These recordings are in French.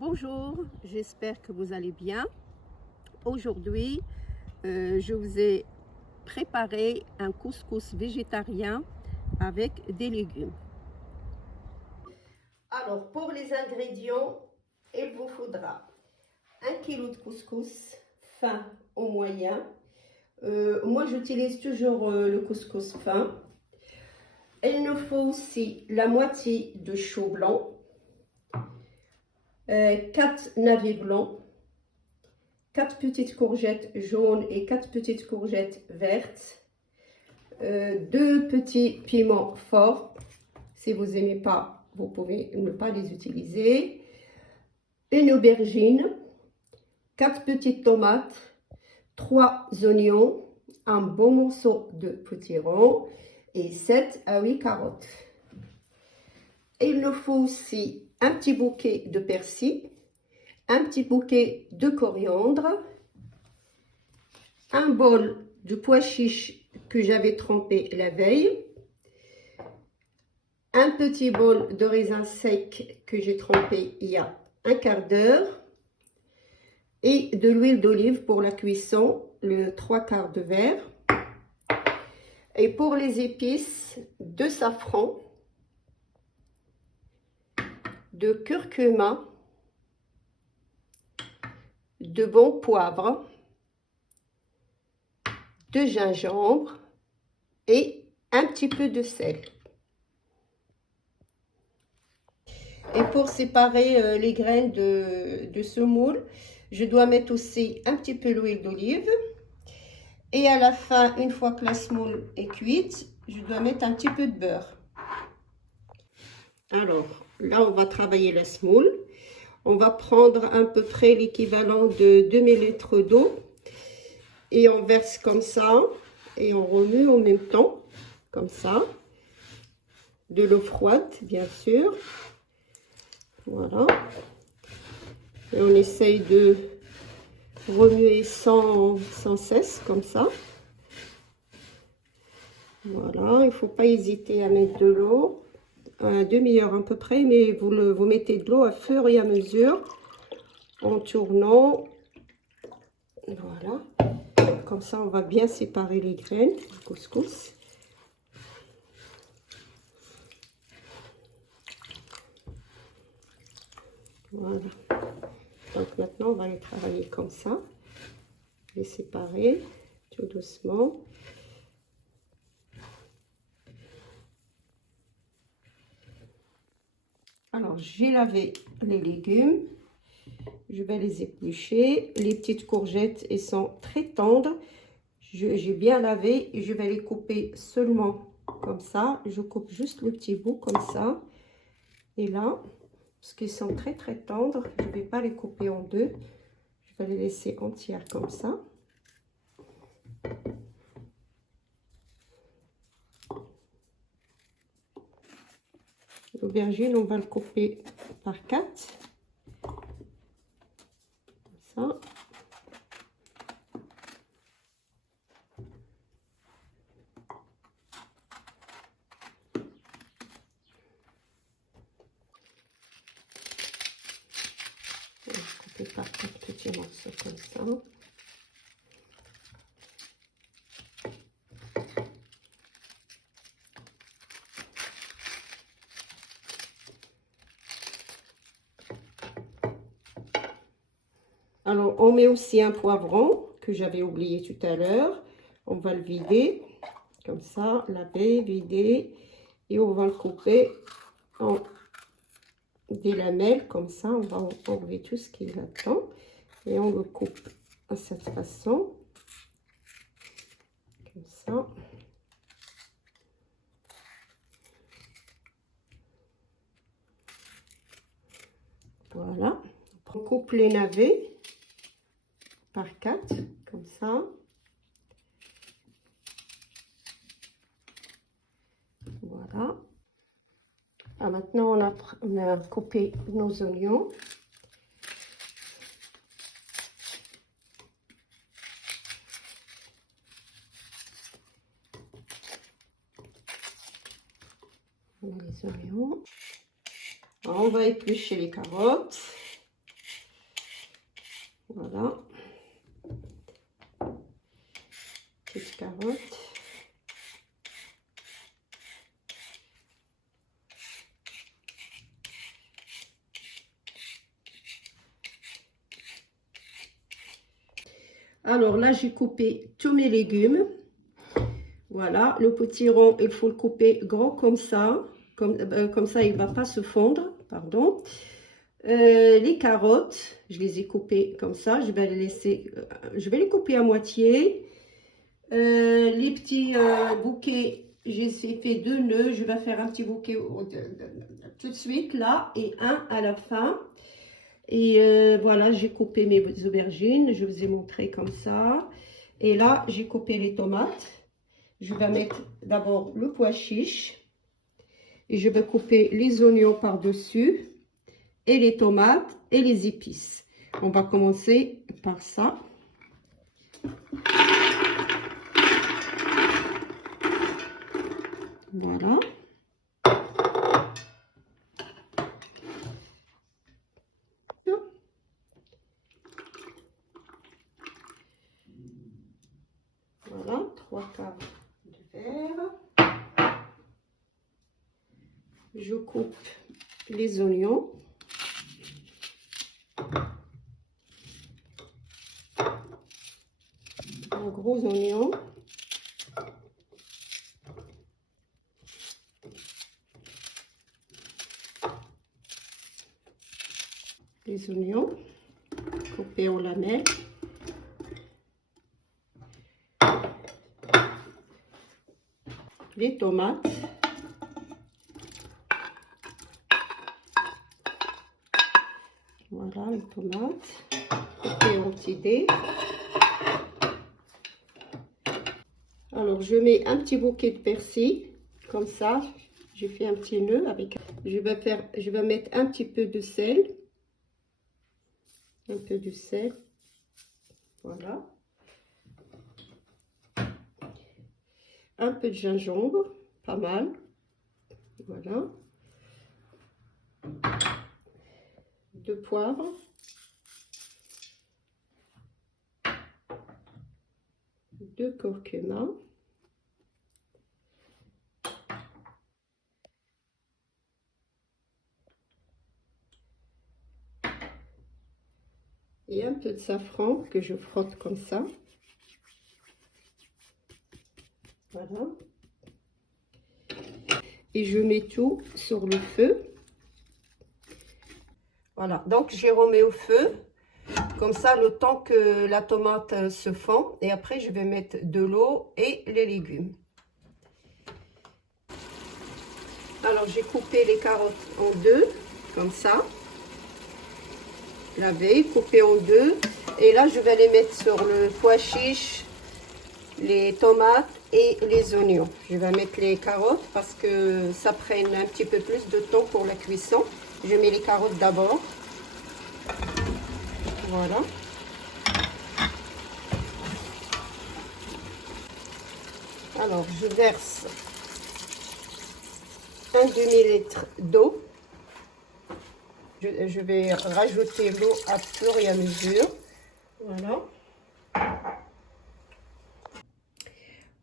Bonjour, j'espère que vous allez bien. Aujourd'hui, je vous ai préparé un couscous végétarien avec des légumes. Alors, pour les ingrédients, il vous faudra 1 kg de couscous fin ou moyen. Moi, j'utilise toujours le couscous fin. Il nous faut aussi la moitié de chou blanc, 4 navets blancs, 4 petites courgettes jaunes et 4 petites courgettes vertes, 2 petits piments forts. Si vous n'aimez pas, vous pouvez ne pas les utiliser. Une aubergine, 4 petites tomates, 3 oignons, un bon morceau de potiron et 7 à 8 carottes. Il nous faut aussi un petit bouquet de persil, un petit bouquet de coriandre, un bol de pois chiches que j'avais trempé la veille, un petit bol de raisins secs que j'ai trempé il y a un quart d'heure et de l'huile d'olive pour la cuisson, le 3/4 de verre. Et pour les épices, de safran, de curcuma, de bon poivre, de gingembre et un petit peu de sel. Et pour séparer les graines de semoule, je dois mettre aussi un petit peu d'huile d'olive. Et à la fin, une fois que la semoule est cuite, je dois mettre un petit peu de beurre. Alors, là, on va travailler la semoule. On va prendre à peu près l'équivalent de 2 ml d'eau. Et on verse comme ça. Et on remue en même temps, comme ça. De l'eau froide, bien sûr. Voilà. Et on essaye de remuer sans cesse, comme ça. Voilà, il ne faut pas hésiter à mettre de l'eau, à demi-heure à peu près, mais vous mettez de l'eau à fur et à mesure, en tournant. Voilà, comme ça on va bien séparer les graines du couscous. Voilà, donc maintenant on va les travailler comme ça, les séparer tout doucement. Alors j'ai lavé les légumes, je vais les éplucher. Les petites courgettes, elles sont très tendres, j'ai bien lavé et je vais les couper seulement comme ça. Je coupe juste le petit bout comme ça. Et là, parce qu'ils sont très tendres, je ne vais pas les couper en deux. Je vais les laisser entières comme ça. L'aubergine, on va le couper par 4. Comme ça. On va couper par 4 petits morceaux comme ça. Alors, on met aussi un poivron que j'avais oublié tout à l'heure. On va le vider, comme ça, laver, vider. Et on va le couper en des lamelles, comme ça. On va enlever tout ce qui est là-dedans. Et on le coupe de cette façon. Comme ça. Voilà. On coupe les navets par 4, comme ça. Voilà. Ah, maintenant, on a coupé nos oignons. On a les oignons. Alors, on va éplucher les carottes. Voilà. Petite carotte. Alors là, j'ai coupé tous mes légumes. Voilà, le potiron, il faut le couper gros comme ça. Comme ça, il ne va pas se fondre. Pardon. Les carottes, je les ai coupées comme ça. Je vais les laisser, je vais les couper à moitié. Les petits bouquets, j'ai fait 2 nœuds. Je vais faire un petit bouquet tout de suite là et un à la fin. Et voilà, j'ai coupé mes aubergines. Je vous ai montré comme ça. Et là, j'ai coupé les tomates. Je vais mettre d'abord le pois chiche. Et je vais couper les oignons par-dessus. Et les tomates et les épices. On va commencer par ça. Voilà. Voilà, 3/4 de verre. Je coupe les oignons. Un gros oignon. Les oignons coupés en lamelles. Les tomates. Voilà les tomates coupées en petits dés. Alors je mets un petit bouquet de persil comme ça. J'ai fait un petit nœud avec. Je vais mettre un petit peu de sel. Un peu de sel. Voilà. Un peu de gingembre, pas mal. Voilà. 2 poivres. 2 curcuma. Et un peu de safran que je frotte comme ça. Voilà. Et je mets tout sur le feu. Voilà, donc je remets au feu. Comme ça, le temps que la tomate se fond. Et après, je vais mettre de l'eau et les légumes. Alors, j'ai coupé les carottes en 2, comme ça. Laver, couper en 2. Et là, je vais les mettre sur le pois chiche, les tomates et les oignons. Je vais mettre les carottes parce que ça prenne un petit peu plus de temps pour la cuisson. Je mets les carottes d'abord. Voilà. Alors, je verse un demi-litre d'eau. Je vais rajouter l'eau à fur et à mesure. Voilà.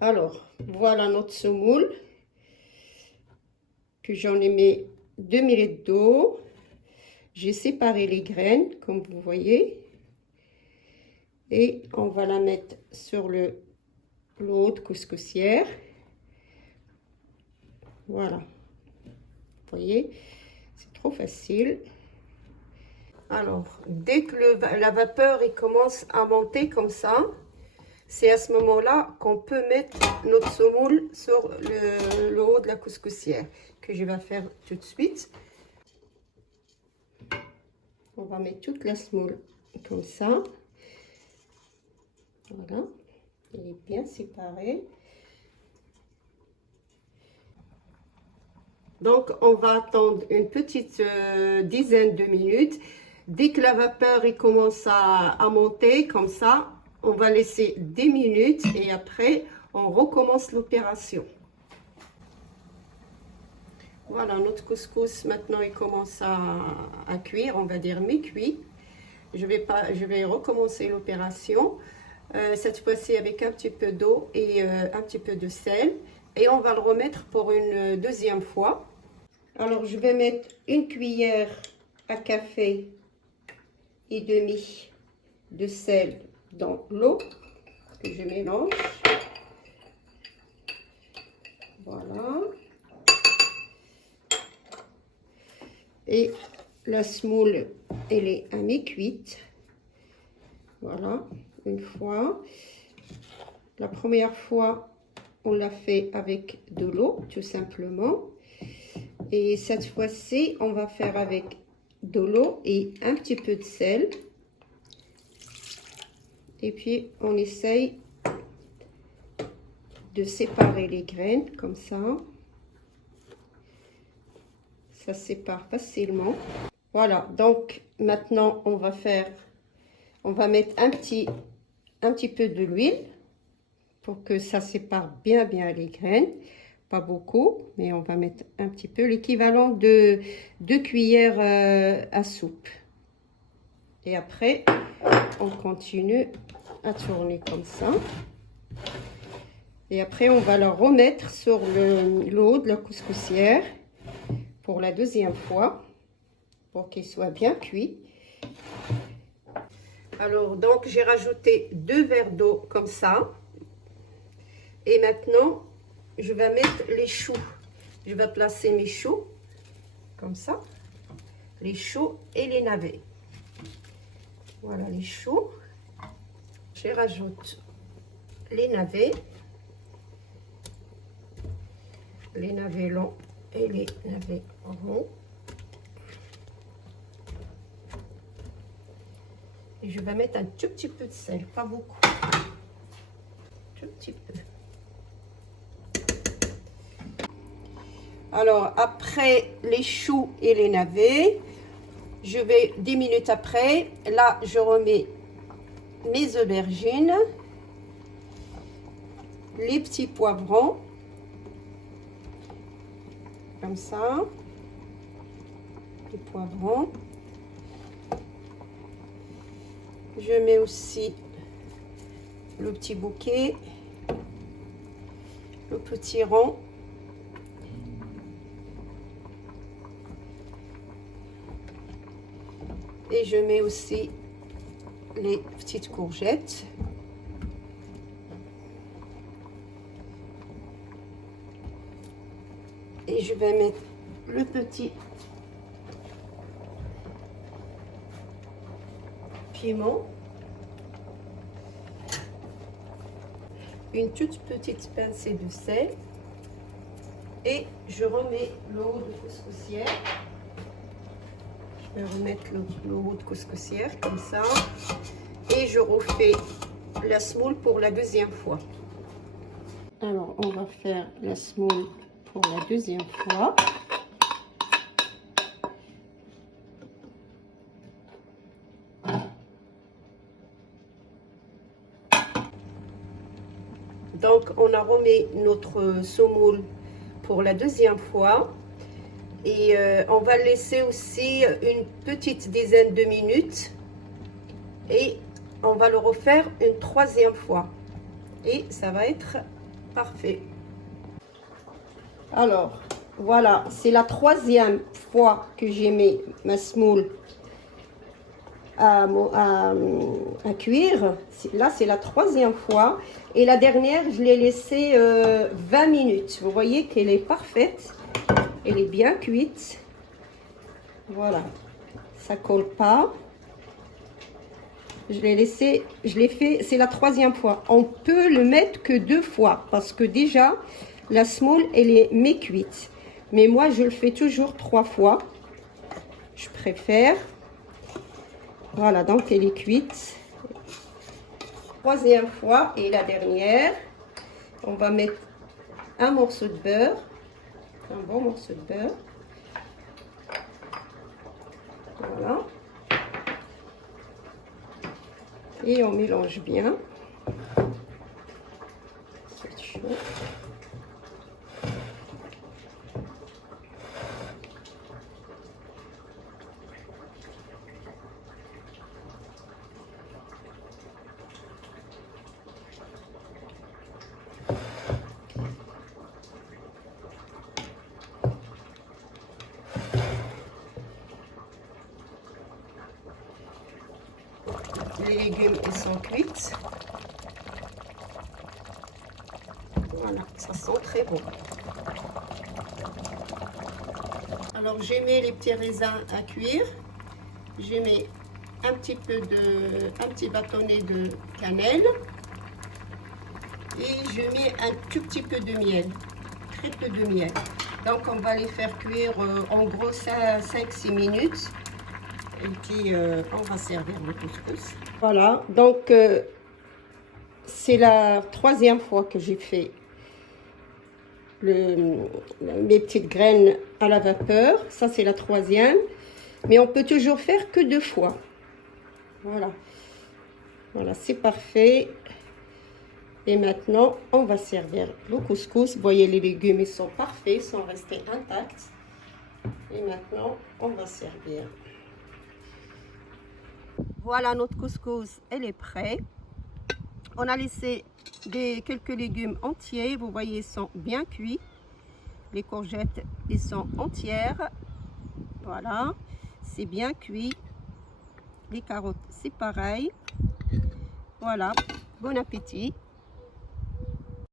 Alors, voilà notre semoule. Que j'en ai mis 2 ml d'eau. J'ai séparé les graines, comme vous voyez. Et on va la mettre sur l'eau de couscoussière. Voilà. Vous voyez, c'est trop facile. Alors, dès que la vapeur commence à monter comme ça, c'est à ce moment-là qu'on peut mettre notre semoule sur le haut de la couscoussière, que je vais faire tout de suite. On va mettre toute la semoule comme ça. Voilà, elle est bien séparée. Donc, on va attendre une petite dizaine de minutes. Dès que la vapeur commence à monter comme ça, on va laisser 10 minutes et après, on recommence l'opération. Voilà, notre couscous, maintenant, il commence à cuire, on va dire mi-cuit. Je vais recommencer l'opération. Cette fois-ci avec un petit peu d'eau et un petit peu de sel. Et on va le remettre pour une deuxième fois. Alors je vais mettre une cuillère à café et demi de sel dans l'eau que je mélange. Voilà. Et la semoule, elle est à mi-cuite. Voilà, une fois. La première fois, on l'a fait avec de l'eau, tout simplement. Et cette fois-ci, on va faire avec de l'eau et un petit peu de sel. Et puis, on essaye de séparer les graines comme ça. Ça sépare facilement. Voilà, donc maintenant, on va mettre un petit peu de l'huile pour que ça sépare bien les graines. Pas beaucoup, mais on va mettre un petit peu, l'équivalent de 2 cuillères à soupe. Et après, on continue à tourner comme ça. Et après, on va le remettre sur le haut de la couscoussière pour la deuxième fois, pour qu'il soit bien cuit. Alors, donc, j'ai rajouté 2 verres d'eau comme ça. Et maintenant, je vais mettre les choux. Je vais placer mes choux comme ça. Les choux et les navets. Voilà les choux. Je rajoute les navets longs et les navets ronds. Et je vais mettre un tout petit peu de sel, pas beaucoup. Tout petit peu. Alors, après les choux et les navets, je vais 10 minutes après, là, je remets mes aubergines, les petits poivrons, comme ça, les poivrons. Je mets aussi le petit bouquet, le petit rond. Et je mets aussi les petites courgettes. Et je vais mettre le petit piment. Une toute petite pincée de sel. Et je remets le haut de couscoussière. Je vais remettre le haut de couscoussière comme ça. Et je refais la semoule pour la deuxième fois. Alors, on va faire la semoule pour la deuxième fois. Donc, on a remis notre semoule pour la deuxième fois. Et on va laisser aussi une petite dizaine de minutes. Et on va le refaire une troisième fois. Et ça va être parfait. Alors, voilà, c'est la troisième fois que j'ai mis ma semoule à cuire. Là, c'est la troisième fois. Et la dernière, je l'ai laissée 20 minutes. Vous voyez qu'elle est parfaite. Elle est bien cuite. Voilà. Ça colle pas. Je l'ai fait, c'est la troisième fois. On peut le mettre que 2 fois. Parce que déjà, la semoule, elle est mi-cuite. Mais moi, je le fais toujours 3 fois. Je préfère. Voilà, donc elle est cuite. Troisième fois et la dernière. On va mettre un morceau de beurre. Un bon morceau de beurre. Voilà. Et on mélange bien. C'est chaud. les légumes ils sont cuits. Voilà, ça sent très bon. Alors j'ai mis les petits raisins à cuire. J'ai mis un petit bâtonnet de cannelle. Et je mets un tout petit peu de miel, très peu de miel. Donc on va les faire cuire en gros 5-6 minutes. Et puis on va servir le couscous. Voilà, donc c'est la 3e fois que j'ai fait mes petites graines à la vapeur. Ça c'est la 3e. Mais on peut toujours faire que 2 fois. Voilà. Voilà, c'est parfait. Et maintenant, on va servir le couscous. Vous voyez, les légumes, ils sont parfaits, ils sont restés intacts. Et maintenant, on va servir. Voilà, notre couscous, elle est prête. On a laissé quelques légumes entiers. Vous voyez, ils sont bien cuits. Les courgettes, ils sont entières. Voilà, c'est bien cuit. Les carottes, c'est pareil. Voilà, bon appétit.